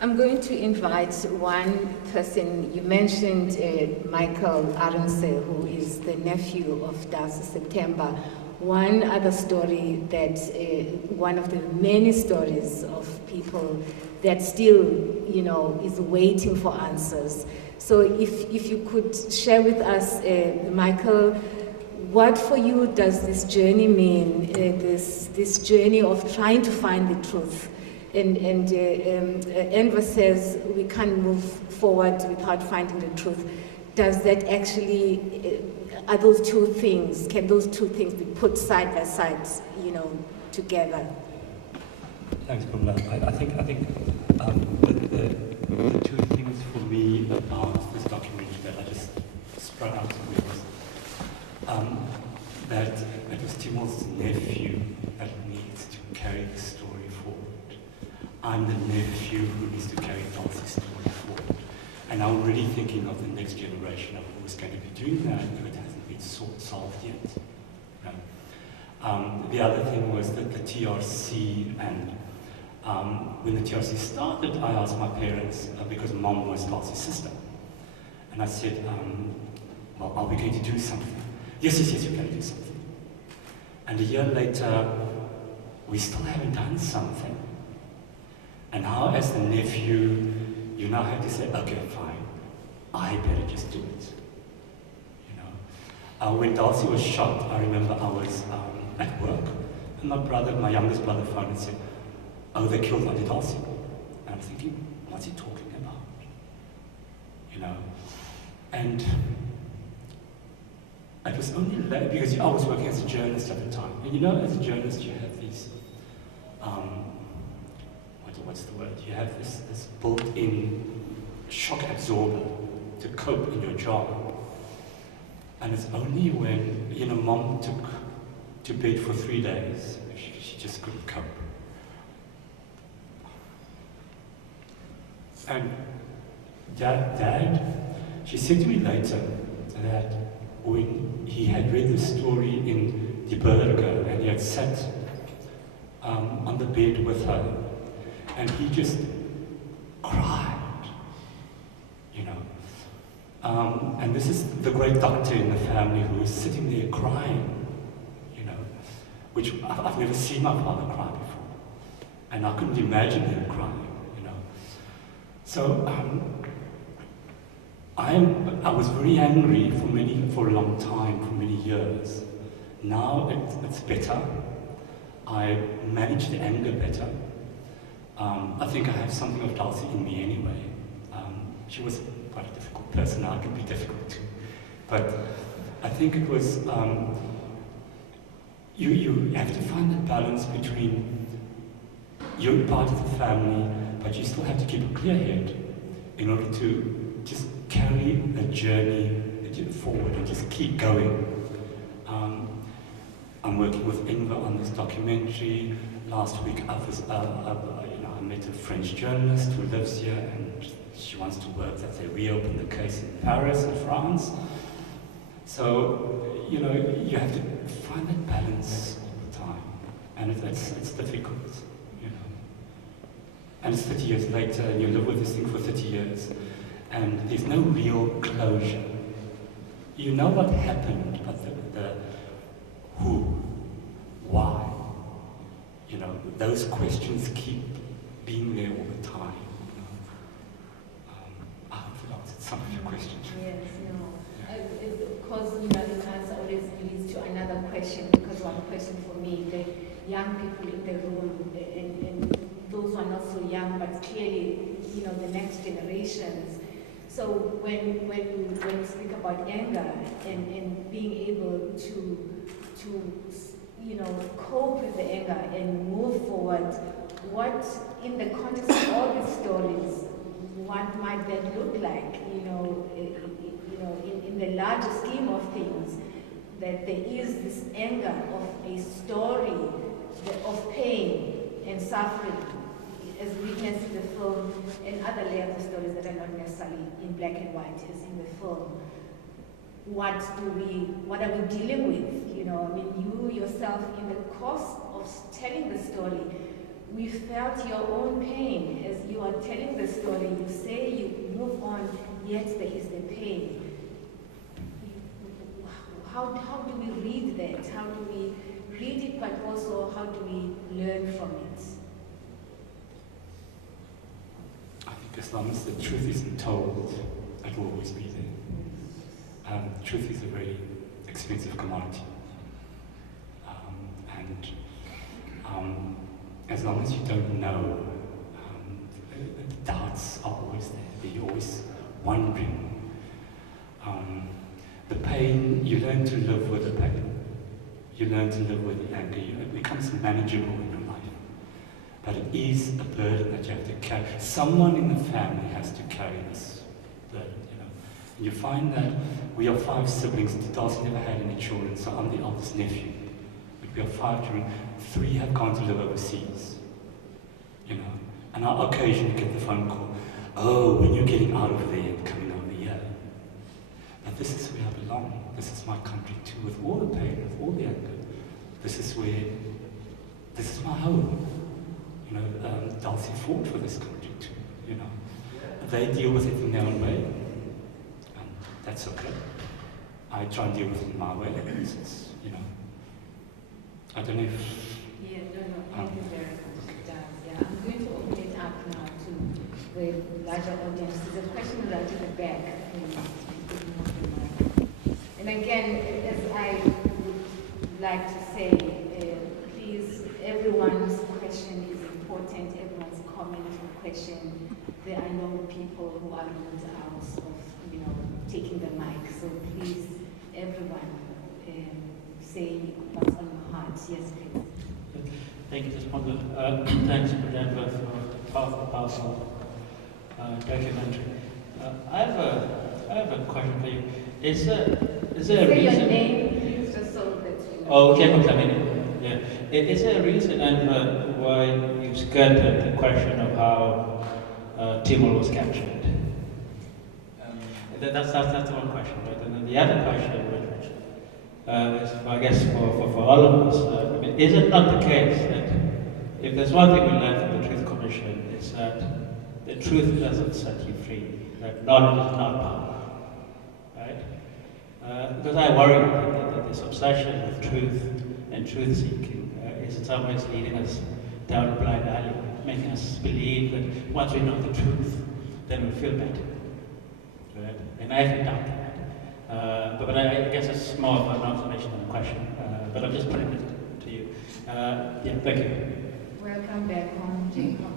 I'm going to invite one person. You mentioned Michael Arendse, who is the nephew of Darcy September. One other story that, one of the many stories of people that still, is waiting for answers. So if you could share with us, Michael, what for you does this journey mean, this journey of trying to find the truth? And Enver says we can't move forward without finding the truth. Does that actually, are those two things, can those two things be put side by side, together? Thanks, Pumla. I think the two things for me about this documentary that I just sprung out of me was that it was Timol's nephew that needs to carry the story forward. I'm the nephew who needs to carry Darcy's story forward. And I'm really thinking of the next generation of who's going to be doing that if it hasn't been solved yet. The other thing was that the TRC, and when the TRC started, I asked my parents, because Mom was Darcy's sister, and I said, well, are we going to do something? Yes, we're going to do something. And a year later, we still haven't done something. And how, as the nephew, you now have to say, okay, fine, I better just do it. When Darcy was shot, I remember I was at work, and my youngest brother phoned and said, oh, they killed Auntie Darcy. And I'm thinking, what's he talking about? And it was only late, because I was working as a journalist at the time. And as a journalist, you have these, what's the word? You have this built-in shock absorber to cope in your job. And it's only when, Mom took to bed for 3 days, she just couldn't cope. And Dad, she said to me later that when he had read the story in Die Burger and he had sat on the bed with her, and he just cried, and this is the great doctor in the family who is sitting there crying, which I've never seen my father cry before, and I couldn't imagine him crying, So I was very angry for a long time, for many years. Now it's better. I manage the anger better. I think I have something of Darcy in me anyway. She was quite a difficult person. I can be difficult too. But I think it was, you have to find that balance between you're part of the family, but you still have to keep a clear head in order to just carry the journey forward and just keep going. I'm working with Enver on this documentary. Last week I met a French journalist who lives here, and she wants to work that they reopen the case in Paris, in France. So, you have to find that balance all the time, and it's difficult, And it's 30 years later, and you live with this thing for 30 years, and there's no real closure. You know what happened, but the who, why, those questions keep being there all the time. I hope that answered some of your questions. Yes, of course, the answer always leads to another question, because one question for me, the young people in the room, and those who are not so young, but clearly, the next generations. So when you speak about anger and being able to cope with the anger and move forward, what, in the context of all these stories, what might that look like, in the larger scheme of things, that there is this anger of a story of pain and suffering, as witnessed in the film, and other layers of stories that are not necessarily in black and white as in the film. What are we dealing with? You yourself, in the course of telling the story, we felt your own pain as you are telling the you say you move on, yet there is the pain. How do we read that? How do we read it, but also how do we learn from it? I think as long as the truth isn't told, it will always be there. Truth is a very expensive commodity. As long as you don't know, the doubts are always there. You're always wondering. The pain, you learn to live with the pain. You learn to live with the anger. It becomes manageable in your life. But it is a burden that you have to carry. Someone in the family has to carry this burden, you know. And you find that we are 5 siblings. Darcy never had any children, so I'm the eldest nephew. But we are 5 children. 3 have gone to live overseas, you know. And I occasionally get the phone call, oh, when you're getting out of there and coming over here. But this is where I belong. This is my country too, with all the pain, with all the anger. This is my home. You know, Darcy fought for this country too, you know. They deal with it in their own way, and that's okay. I try and deal with it in my way, it's, you know. I don't know if... Yeah, no, thank you very much. Yeah, I'm going to open it up now to the larger audience. There's a question right at the back. And again, as I would like to say, please, everyone's question is important, everyone's comment or question. There are no people who are ruled out of, you know, taking the mic. So please, everyone, say what's on your heart. Yes, please. Thank you, Ms. Pumla. Thanks, Mandela, for the powerful documentary. I have a question for you. Is there a say reason? Your name, please, just so that you know. Oh, Jacob Lamini. Yeah. Is there a reason, Enver, why you skirted the question of how Timol was captured? That's the one question, right? And then the other question, which is, I guess, for all of us, I mean, is it not the case that if there's one thing we learned from the Truth Commission, it's that the truth doesn't set you free, that knowledge is not power, right? Because I worry that this obsession with truth and truth-seeking is in some ways leading us down a blind alley, making us believe that once we know the truth, then we'll feel better, right? And I actually doubt that. But I guess it's more of an observation than a question, but I'm just putting it to you. Yeah, thank you. Welcome back home, Jacob.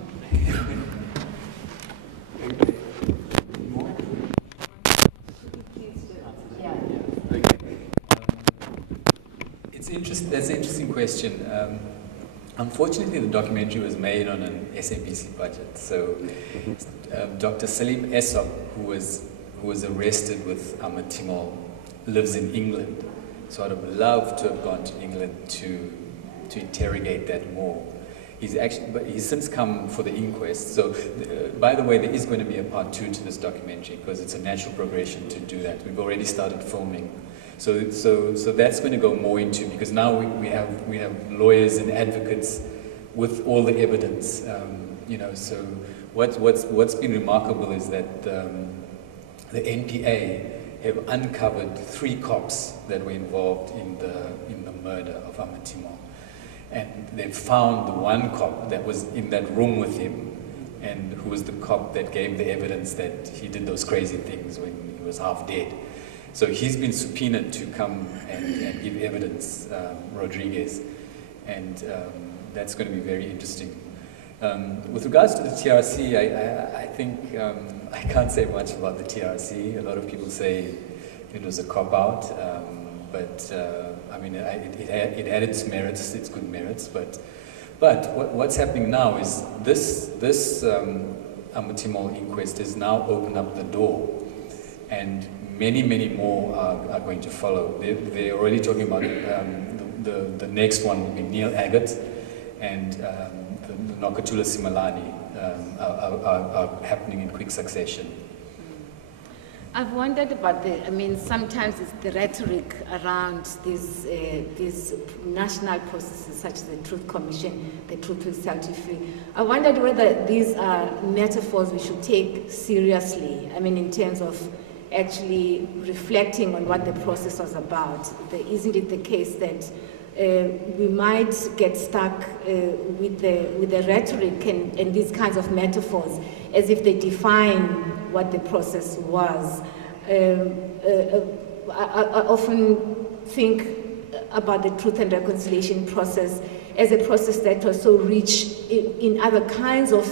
That's an interesting question. Unfortunately, the documentary was made on an SABC budget. So, Dr. Salim Essop, who was arrested with Ahmed Timol, lives in England. So I'd have loved to have gone to England to interrogate that more. But he's since come for the inquest. So, by the way, there is going to be a part 2 to this documentary because it's a natural progression to do that. We've already started filming. So that's going to go more into, because now we have lawyers and advocates with all the evidence. You know, so what's been remarkable is that the NPA have uncovered 3 cops that were involved in the murder of Ahmed Timol. And they found the one cop that was in that room with him, and who was the cop that gave the evidence that he did those crazy things when he was half dead. So he's been subpoenaed to come and give evidence, Rodriguez, and that's going to be very interesting. With regards to the TRC, I think I can't say much about the TRC. A lot of people say it was a cop-out, but I mean, it had its merits, its good merits. But what's happening now is this Ahmed Timol inquest has now opened up the door, and many more are going to follow. They're already talking about the next one will be Neil Agate, and the Nokatula Simalani are happening in quick succession. I've wondered about sometimes it's the rhetoric around these national processes such as the Truth Commission, the Truth Will Set You Free. I wondered whether these are metaphors we should take seriously, in terms of actually reflecting on what the process was about. Isn't it the case that we might get stuck with the rhetoric and these kinds of metaphors as if they define what the process was? I often think about the truth and reconciliation process as a process that was so rich in other kinds of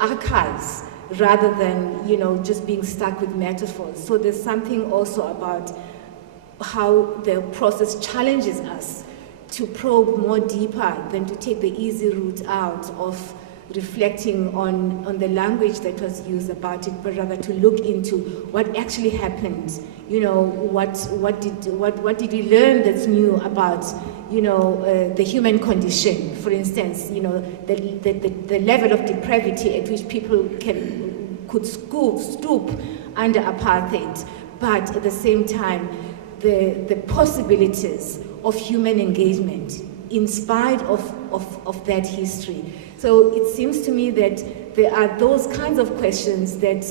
archives, rather than just being stuck with metaphors. So there's something also about how the process challenges us to probe more deeper than to take the easy route out of reflecting on the language that was used about it, but rather to look into what actually happened. What did we learn that's new about the human condition? For instance, the level of depravity at which people could stoop under apartheid, but at the same time the possibilities of human engagement in spite of that history. So it seems to me that there are those kinds of questions that,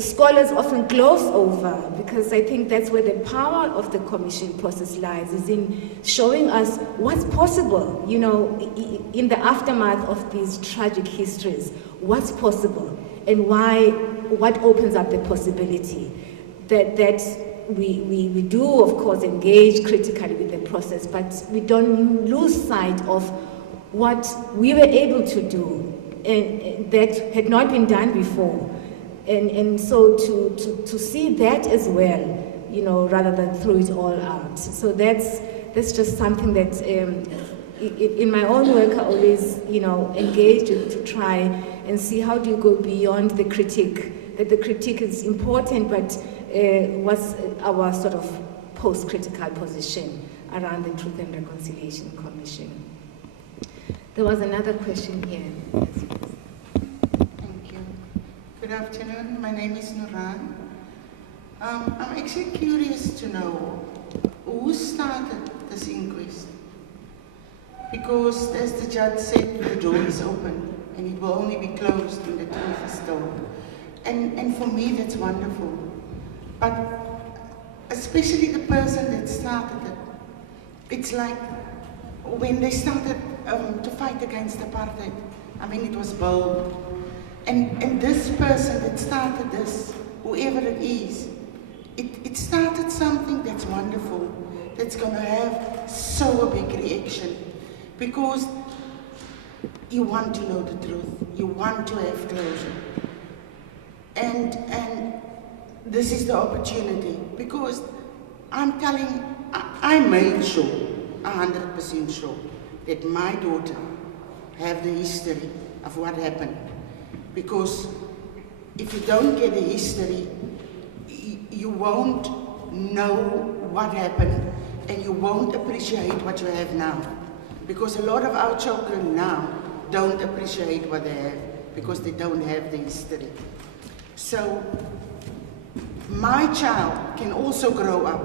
scholars often gloss over, because I think that's where the power of the commission process lies, is in showing us what's possible, in the aftermath of these tragic histories, what's possible, and what opens up the possibility that we do, of course, engage critically with the process, but we don't lose sight of what we were able to do and that had not been done before. And so to see that as well, rather than throw it all out. So that's just something that in my own work I always, engage to try and see how do you go beyond the critique. That the critique is important, but what's our sort of post-critical position around the Truth and Reconciliation Commission? There was another question here. Thank you. Good afternoon. My name is Nuran. I'm actually curious to know who started this inquest. Because, as the judge said, the door is open and it will only be closed when the truth is told. And for me, that's wonderful. But especially the person that started it, it's like when they started to fight against apartheid, it was bold. And this person that started this, whoever it is, it started something that's wonderful, that's going to have so a big reaction. Because you want to know the truth, you want to have closure. And this is the opportunity, because I made sure, 100% sure, that my daughter have the history of what happened. Because if you don't get the history, you won't know what happened, and you won't appreciate what you have now. Because a lot of our children now don't appreciate what they have, because they don't have the history. So, my child can also grow up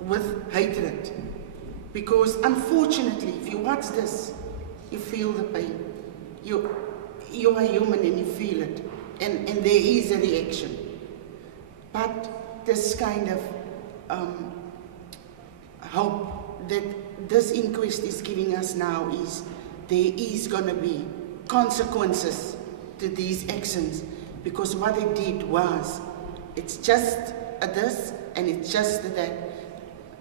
with hatred, because unfortunately, if you watch this, you feel the pain. You are human and you feel it, and there is a reaction. But this kind of hope that this inquest is giving us now is there is going to be consequences to these actions, because what they did was, it's just this and it's just that.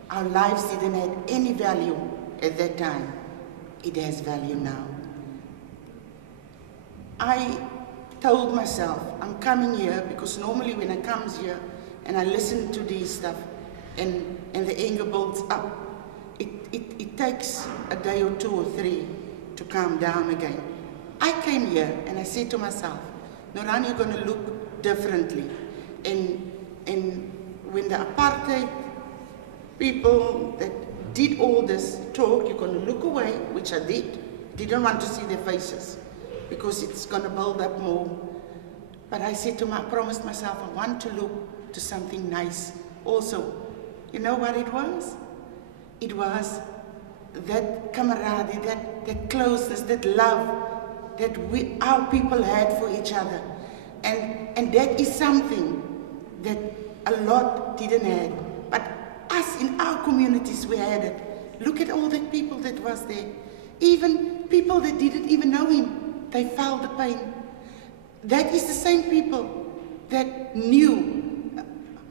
Our lives didn't have any value at that time. It has value now. I told myself, I'm coming here because normally when I come here and I listen to this stuff and the anger builds up, it takes a day or 2 or 3 to calm down again. I came here and I said to myself, Noran, you're going to look differently. And when the apartheid people that did all this talk, you're going to look away, which I did. Didn't want to see their faces, because it's going to build up more But I said I promised myself I want to look to something nice also. You know what it was? It was that camaraderie, that closeness, that love that our people had for each other. And that is something that a lot didn't have. But us in our communities, we had it. Look at all the people that was there. Even people that didn't even know him, they felt the pain. That is the same people that knew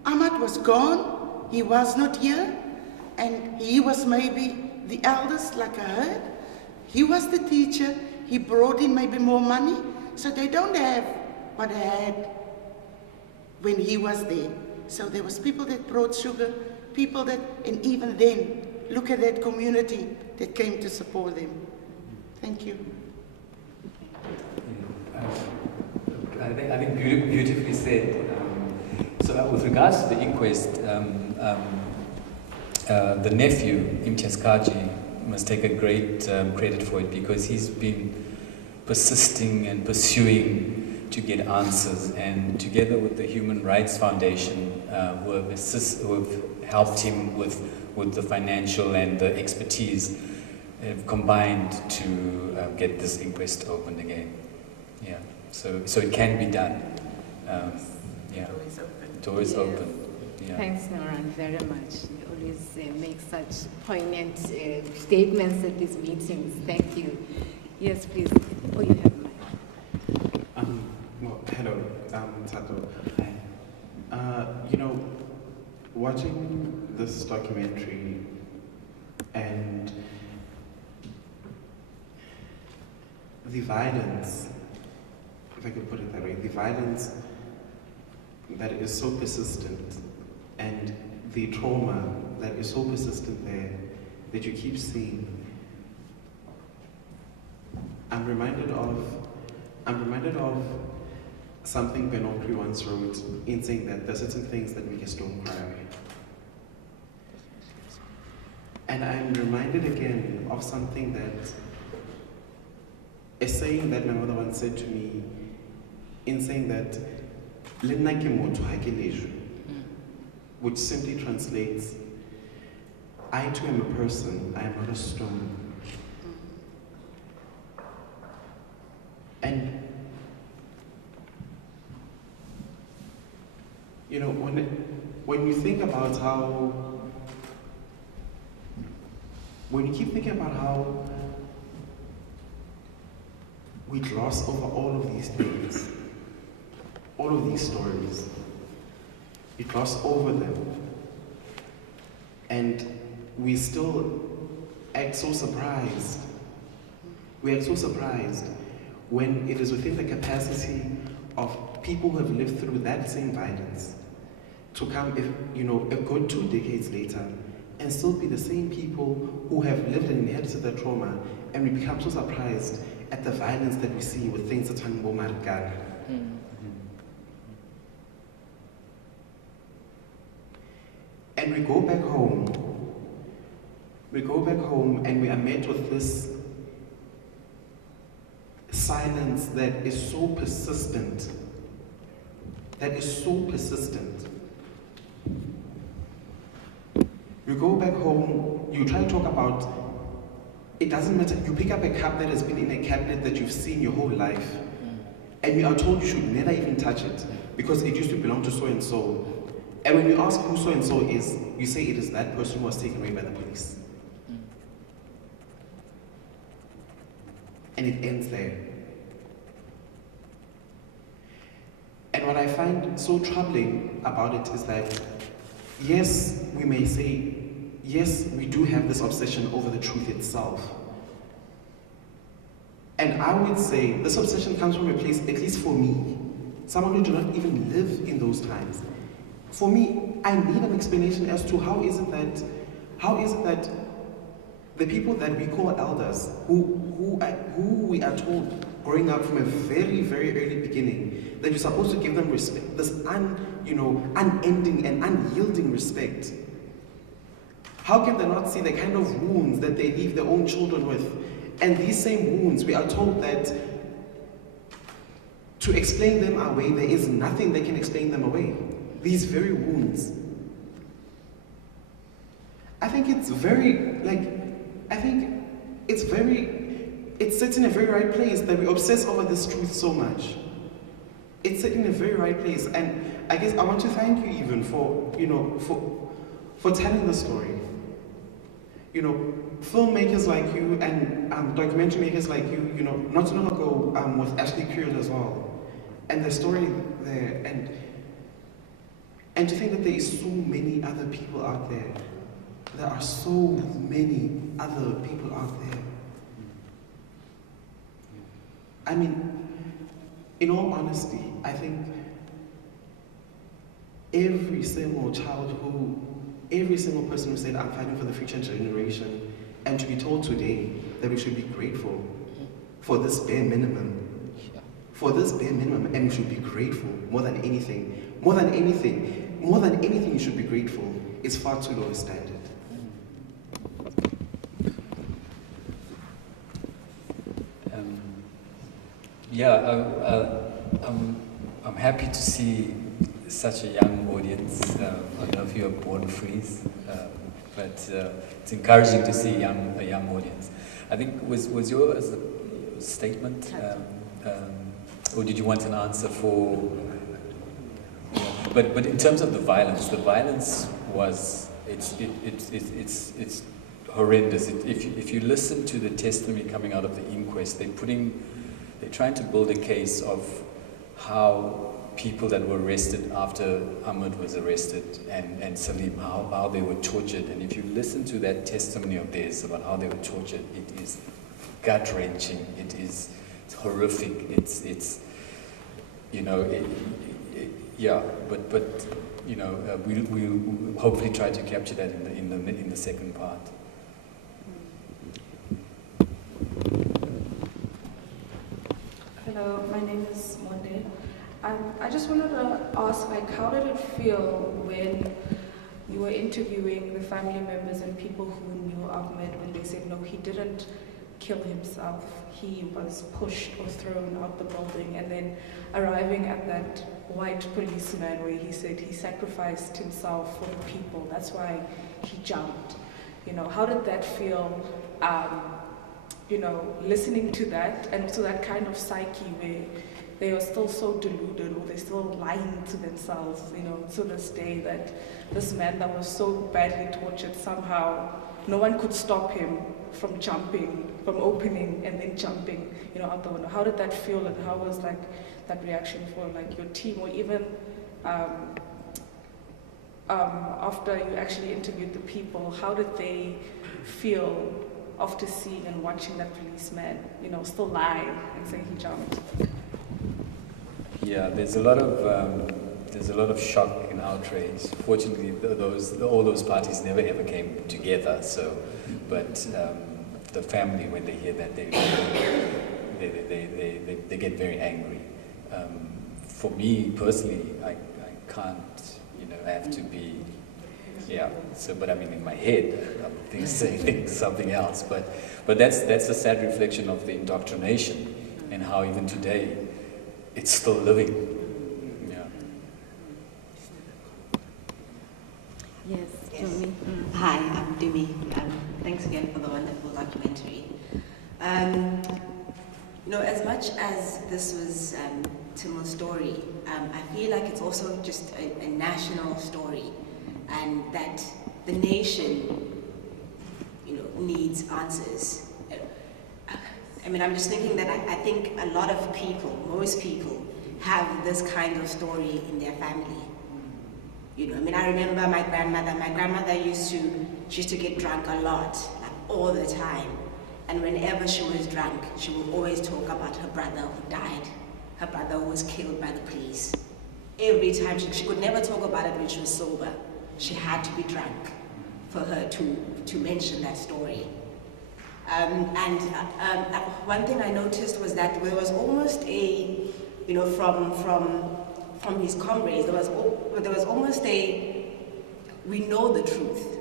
Ahmed was gone, he was not here, and he was maybe the eldest, like I heard. He was the teacher, he brought in maybe more money, so they don't have what they had when he was there. So there was people that brought sugar, people that, and even then, look at that community that came to support them. Thank you. I think beautifully said. So with regards to the inquest, the nephew, Imtiaz Kaji, must take a great credit for it, because he's been persisting and pursuing to get answers, and together with the Human Rights Foundation, who have helped him with the financial and the expertise, have combined to get this inquest opened again. Yeah, so it can be done. Yeah, door is open. Yeah. Thanks, Noran, very much. You always make such poignant statements at these meetings. Thank you. Yes, please. Oh, you have mic. Well, hello, Tato. You know, watching this documentary and the violence, if I could put it that way, the violence that is so persistent and the trauma that is so persistent there that you keep seeing, I'm reminded of something Benokri once wrote in saying that there are certain things that make a stone cry. And I'm reminded again of something that, a saying that my mother once said to me, in saying that, which simply translates, I too am a person, I am not a stone. And you know, when you think about how, when you keep thinking about how we gloss over all of these things, all of these stories, we gloss over them, and we still act so surprised. We act so surprised when it is within the capacity of people who have lived through that same violence to come, if, you know, a good 2 decades later, and still be the same people who have lived and inherited the trauma, and we become so surprised at the violence that we see with things that Tango Marikana. And we go back home and we are met with this silence that is so persistent, You go back home, you try to talk about, it doesn't matter, you pick up a cup that has been in a cabinet that you've seen your whole life, and you are told you should never even touch it, because it used to belong to so-and-so. And when you ask who so-and-so is, you say it is that person who was taken away by the police. And it ends there. And what I find so troubling about it is that, yes, we may say, yes, we do have this obsession over the truth itself. And I would say this obsession comes from a place, at least for me, someone who did not even live in those times. For me, I need an explanation as to how is it that the people that we call elders, who we are told growing up from a very, very early beginning, that you're supposed to give them respect, this unending and unyielding respect. How can they not see the kind of wounds that they leave their own children with? And these same wounds, we are told that to explain them away, there is nothing that can explain them away. These very wounds. I think it's very, it sits in a very right place that we obsess over this truth so much. It's sitting in a very right place, and I guess I want to thank you even for telling the story. You know, filmmakers like you and documentary makers like you, not too long ago with Ashley Creole as well, and the story there, and to think that there is so many other people out there. There are so many other people out there. I mean, in all honesty, I think every single person who said, I'm fighting for the future generation, and to be told today that we should be grateful for this bare minimum. For this bare minimum, and we should be grateful more than anything. More than anything you should be grateful. It's far too low a standard. I'm happy to see such a young audience. I don't know if you're born freeze, but it's encouraging to see a young audience. I think was your statement, or did you want an answer for? But in terms of the violence was it's horrendous. If you listen to the testimony coming out of the inquest, they're trying to build a case of how people that were arrested after Ahmed was arrested and Salim, how they were tortured. And if you listen to that testimony of theirs about how they were tortured, it is gut-wrenching. It's horrific. It's but we'll hopefully try to capture that in the second part. Hello, my name is Monde. I just wanted to ask, how did it feel when you were interviewing the family members and people who knew Ahmed when they said, no, he didn't kill himself, he was pushed or thrown out the building, and then arriving at that white policeman where he said he sacrificed himself for the people, that's why he jumped. How did that feel? Listening to that, and also that kind of psyche where they are still so deluded, or they're still lying to themselves, to this day, that this man that was so badly tortured, somehow no one could stop him from jumping, from opening and then jumping, out the window. How did that feel, and how was that reaction for your team, or even after you actually interviewed the people, how did they feel after seeing and watching that policeman, still lie and say he jumped? Yeah, there's a lot of shock and outrage. Fortunately, all those parties never ever came together. So, but the family, when they hear that, they get very angry. For me personally, I can't, I have to be. Yeah. So, but I mean, in my head, I'm saying something else. But that's a sad reflection of the indoctrination and how even today it's still living. Yeah. Yes. Hi, I'm Dumi. Thanks again for the wonderful documentary. As much as this was Timol's story, I feel like it's also just a national story. And that the nation, needs answers. I mean, I'm just thinking that I think a lot of people, most people, have this kind of story in their family. I remember my grandmother. My grandmother used to get drunk a lot, all the time. And whenever she was drunk, she would always talk about her brother who died, her brother who was killed by the police. Every time, she could never talk about it when she was sober. She had to be drunk for her to mention that story. One thing I noticed was that there was almost a, from his comrades, there was almost a, we know the truth.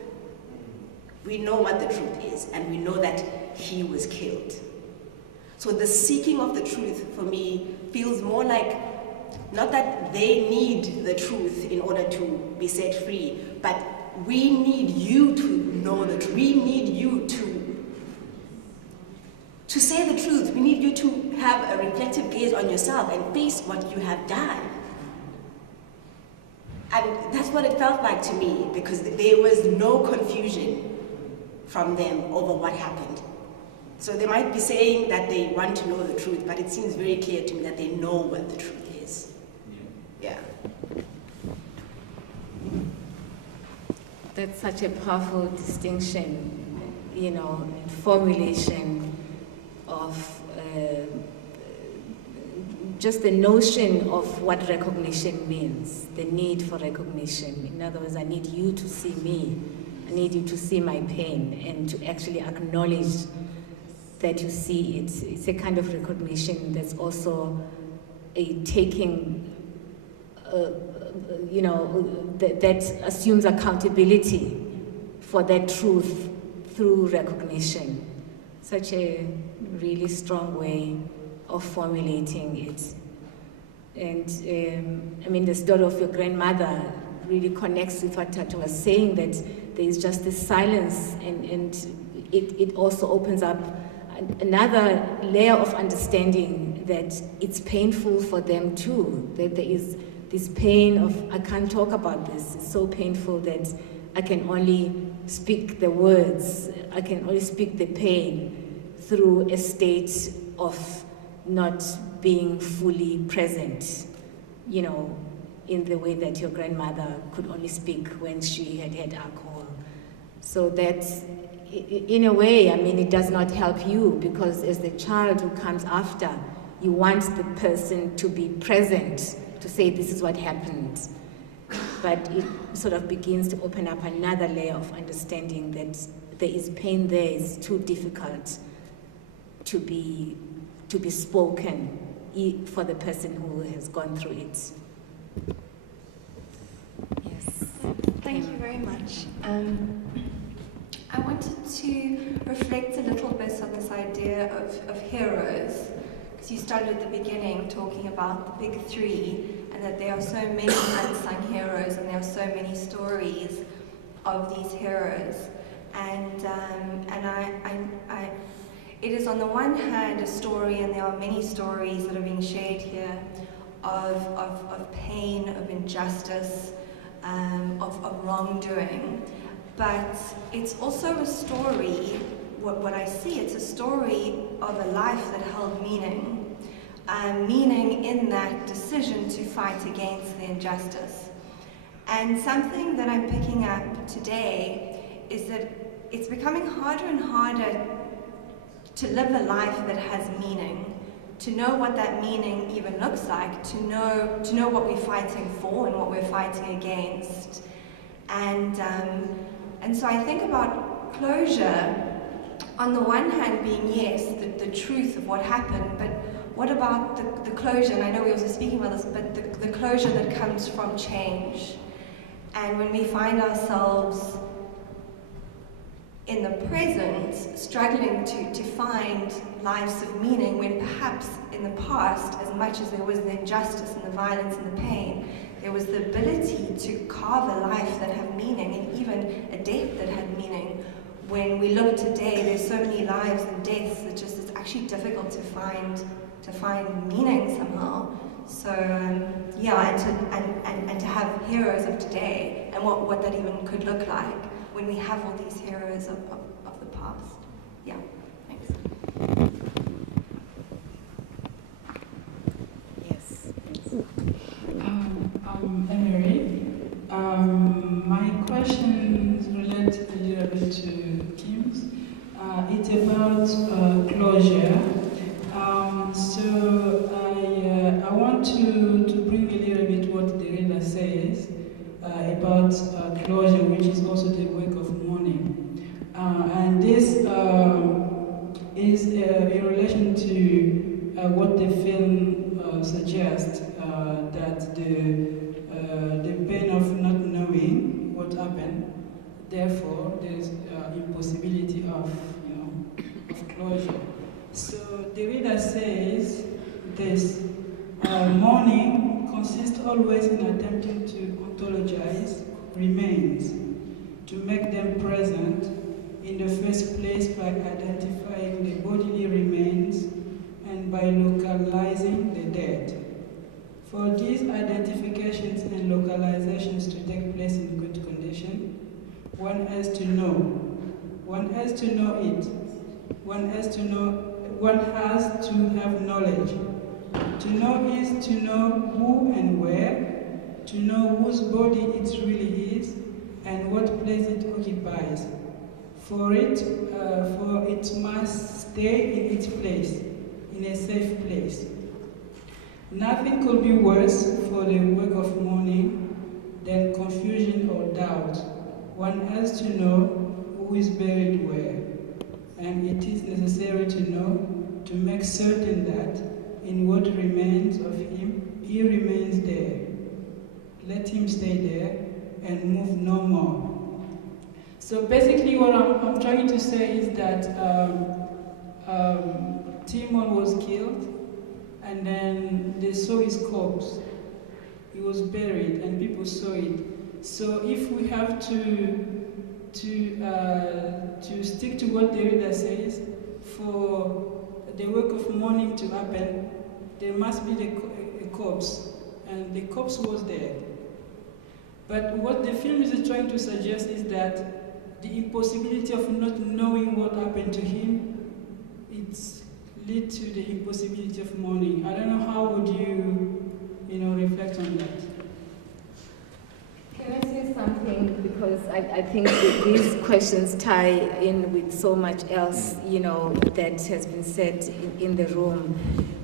We know what the truth is, and we know that he was killed. So the seeking of the truth for me feels more like, not that they need the truth in order to be set free, but we need you to know the truth. We need you to say the truth. We need you to have a reflective gaze on yourself and face what you have done. And that's what it felt like to me, because there was no confusion from them over what happened. So they might be saying that they want to know the truth, but it seems very clear to me that they know what the truth is. Yeah. That's such a powerful distinction, you know, formulation of just the notion of what recognition means, the need for recognition. In other words, I need you to see me. I need you to see my pain and to actually acknowledge that you see it. It's a kind of recognition that's also a taking, you know, that assumes accountability for that truth through recognition. Such a really strong way of formulating it. And I mean, the story of your grandmother really connects with what Tata was saying, that there is just this silence, and it also opens up another layer of understanding that it's painful for them too, that there is this pain of, I can't talk about this, it's so painful that I can only speak the words, I can only speak the pain through a state of not being fully present, you know, in the way that your grandmother could only speak when she had had alcohol. So that, in a way, I mean, it does not help you, because as the child who comes after, you want the person to be present, to say this is what happened. But it sort of begins to open up another layer of understanding that there is pain there, it's too difficult to be spoken for the person who has gone through it. Yes. Thank you very much. I wanted to reflect a little bit on this idea of heroes, because you started at the beginning talking about the big three, and that there are so many unsung heroes, and there are so many stories of these heroes. And it is on the one hand a story, and there are many stories that are being shared here, of pain, of injustice, of wrongdoing. But it's also a story, what I see, it's a story of a life that held meaning. Meaning in that decision to fight against the injustice. And something that I'm picking up today is that it's becoming harder and harder to live a life that has meaning, to know what that meaning even looks like, to know what we're fighting for and what we're fighting against. And so I think about closure, on the one hand being, yes, the truth of what happened, but what about the closure, and I know we were also speaking about this, but the closure that comes from change. And when we find ourselves in the present, struggling to find lives of meaning, when perhaps in the past, as much as there was the injustice and the violence and the pain, there was the ability to carve a life that had meaning, and even a death that had meaning. When we look today, there's so many lives and deaths that just it's actually difficult to find meaning somehow. So yeah, and to have heroes of today, and what that even could look like when we have all these heroes of the past. Yeah, thanks. Yes. I'm Emery. My questions relate a little bit to Kim's. It's about closure. So I want to bring a little bit what the reader says about closure, which is also the work of mourning. And this is in relation to what the film suggests, that the pain of not knowing what happened, therefore there is impossibility of closure. So the reader says this, mourning consists always in attempting to ontologize remains, to make them present in the first place by identifying the bodily remains and by localizing the dead. For these identifications and localizations to take place in good condition, one has to know. One has to know it. One has to have knowledge. To know is to know who and where, to know whose body it really is, and what place it occupies. For it must stay in its place, in a safe place. Nothing could be worse for the work of mourning than confusion or doubt. One has to know who is buried where, and it is necessary to know, to make certain that in what remains of him, he remains there. Let him stay there and move no more. So basically what I'm trying to say is that Timol was killed, and then they saw his corpse. He was buried, and people saw it. So if we have to stick to what the reader says, for the work of mourning to happen, there must be a corpse, and the corpse was there. But what the film is trying to suggest is that the impossibility of not knowing what happened to him, it's lead to the impossibility of mourning. I don't know, how would you reflect on that? Can I say something? Because I think that these questions tie in with so much else, that has been said in the room.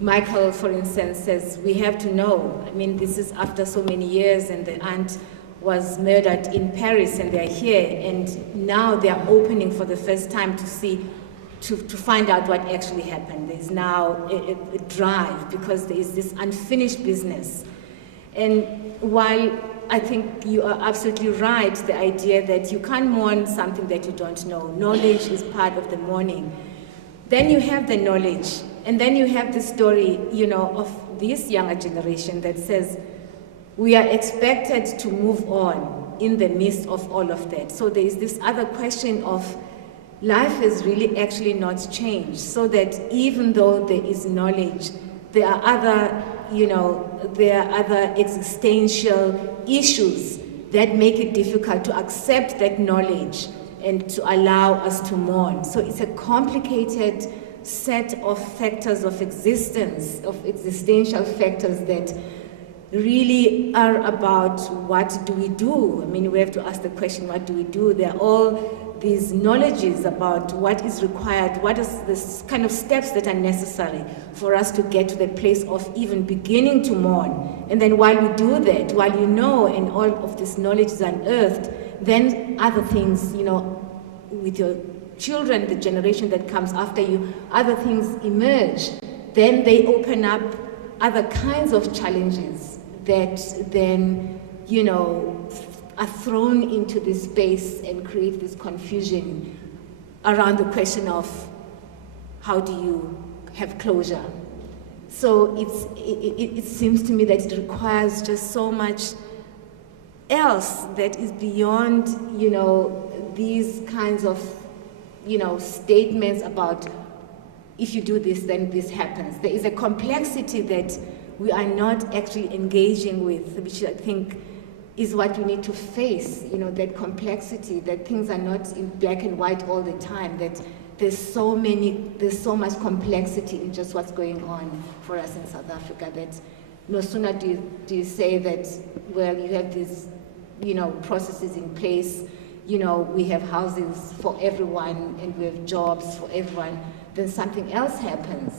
Michael, for instance, says we have to know. I mean, this is after so many years, and the aunt was murdered in Paris, and they're here, and now they're opening for the first time to see, to find out what actually happened. There's now a drive, because there is this unfinished business. And while I think you are absolutely right, the idea that you can't mourn something that you don't know. Knowledge is part of the mourning. Then you have the knowledge, and then you have the story, of this younger generation that says, we are expected to move on in the midst of all of that. So there is this other question of life has really actually not changed, so that even though there is knowledge, there are other, there are other existential issues that make it difficult to accept that knowledge and to allow us to mourn. So it's a complicated set of factors of existence, of existential factors that really are about what do we do? I mean, we have to ask the question, what do we do? There are all these knowledges about what is required, what is the kind of steps that are necessary for us to get to the place of even beginning to mourn. And then while we do that, while and all of this knowledge is unearthed, then other things, with your children, the generation that comes after you, other things emerge. Then they open up other kinds of challenges that then, are thrown into this space and create this confusion around the question of how do you have closure. So it seems to me that it requires just so much else that is beyond, these kinds of, statements about if you do this, then this happens. There is a complexity that we are not actually engaging with, which I think is what we need to face, that complexity, that things are not in black and white all the time, that there's so much complexity in just what's going on for us in South Africa, that no sooner do you say that, well, you have these, processes in place, we have houses for everyone and we have jobs for everyone, then something else happens,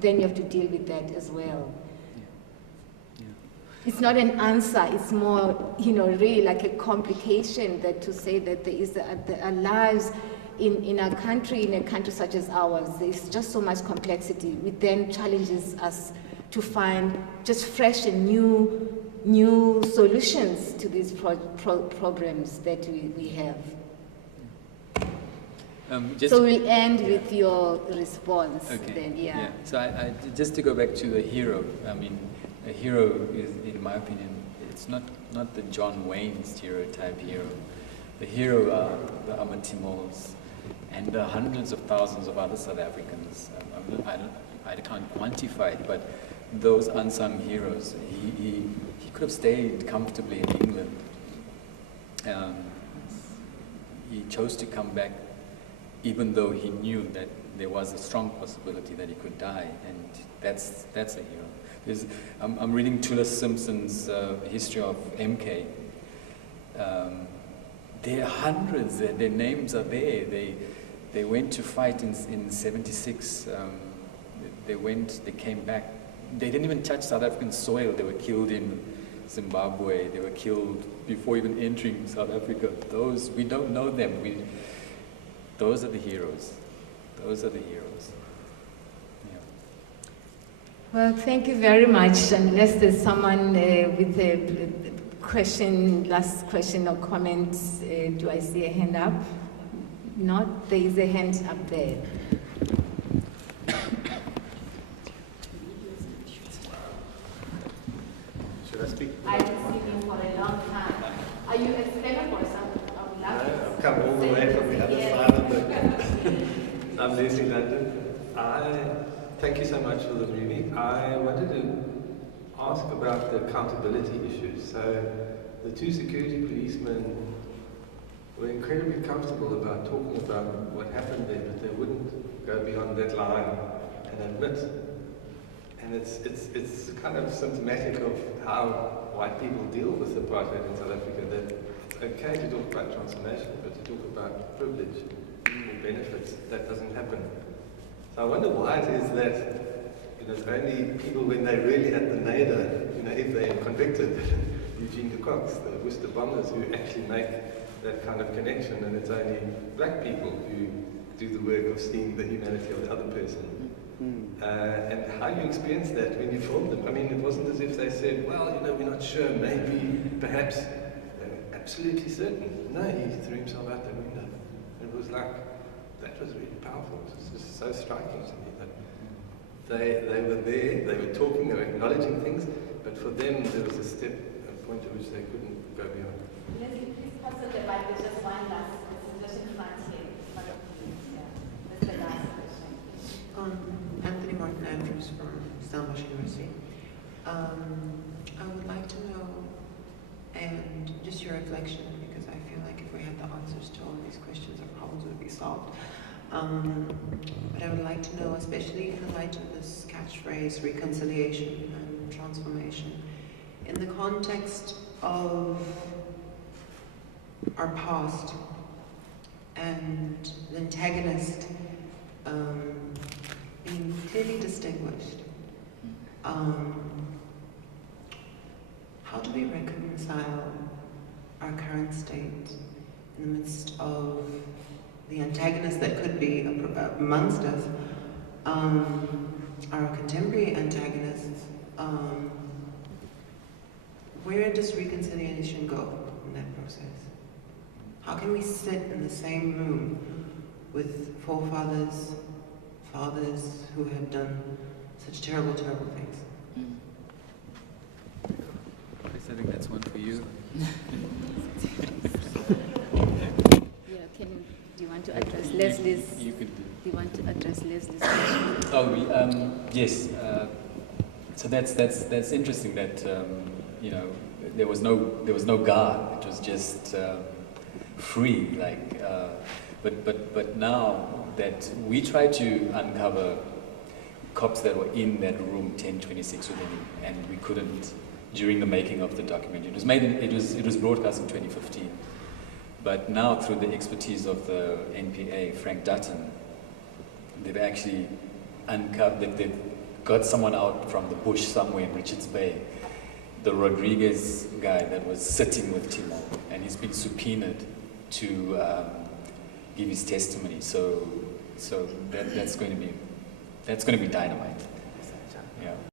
then you have to deal with that as well. It's not an answer, it's more, really like a complication, that to say that there are lives in a country such as ours, there's just so much complexity, which then challenges us to find just fresh and new solutions to these problems that we have. So we'll end with your response Okay. then, yeah. So I just to go back to the hero. I mean, a hero is, in my opinion, it's not the John Wayne stereotype hero. The hero are the Ahmed Timols and the hundreds of thousands of other South Africans. I can't quantify it, but those unsung heroes. He could have stayed comfortably in England. He chose to come back, even though he knew that there was a strong possibility that he could die, and that's a hero. I'm reading Tula Simpson's history of MK. There are hundreds. Their names are there. They went to fight in '76. They came back. They didn't even touch South African soil. They were killed in Zimbabwe. They were killed before even entering South Africa. Those, we don't know them. Those are the heroes. Those are the heroes. Yeah. Well, thank you very much. Unless there's someone with a question, last question or comments, do I see a hand up? Not? There is a hand up there. Should I speak? I haven't seen you for a long time. Are you a Stellenbosch? I would love to. I've come all the way from the other side of the... I'm Leslie London. Thank you so much for the briefing. I wanted to ask about the accountability issues. So the two security policemen were incredibly comfortable about talking about what happened there, but they wouldn't go beyond that line and admit. And it's kind of symptomatic of how white people deal with apartheid in South Africa, that it's okay to talk about transformation, but to talk about privilege or benefits, that doesn't happen. So I wonder why it is that it's only people when they really had the nadir, if they convicted Eugene de Kock, the Worcester bombers, who actually make that kind of connection, and it's only black people who do the work of seeing the humanity of the other person. And how you experience that when you filmed them. I mean, it wasn't as if they said, well, we're not sure, maybe, perhaps. They were absolutely certain. No, he threw himself out the window. It was like, that was really powerful. It was just so striking to me that they were there, they were talking, they were acknowledging things, but for them there was a point at which they couldn't go beyond. Leslie, please pass the mic. There's just one last question, just in front here. In front of you. Yeah. That's the last question. Anthony Martin Andrews from Stellenbosch University. I would like to know, and just your reflection, because I feel like if we had the answers to all of these questions, our problems would be solved. But I would like to know, especially in the light of this catchphrase, reconciliation and transformation, in the context of our past and the antagonist being clearly distinguished, how do we reconcile our current state in the midst of the antagonist that could be amongst us, our contemporary antagonists? Where does reconciliation go in that process? How can we sit in the same room with forefathers, fathers who have done such terrible, terrible things? I think that's one for you. Do you want to address Leslie's? You could. Do you want to address Leslie's question? Yes. So that's interesting. That there was no guard. It was just free. But now that we try to uncover cops that were in that room 1026 with him, and we couldn't during the making of the documentary. It was broadcast in 2015. But now, through the expertise of the NPA, Frank Dutton, they've actually uncovered, they've got someone out from the bush somewhere in Richards Bay, the Rodriguez guy that was sitting with Timol, and he's been subpoenaed to give his testimony. So that's going to be dynamite. Yeah.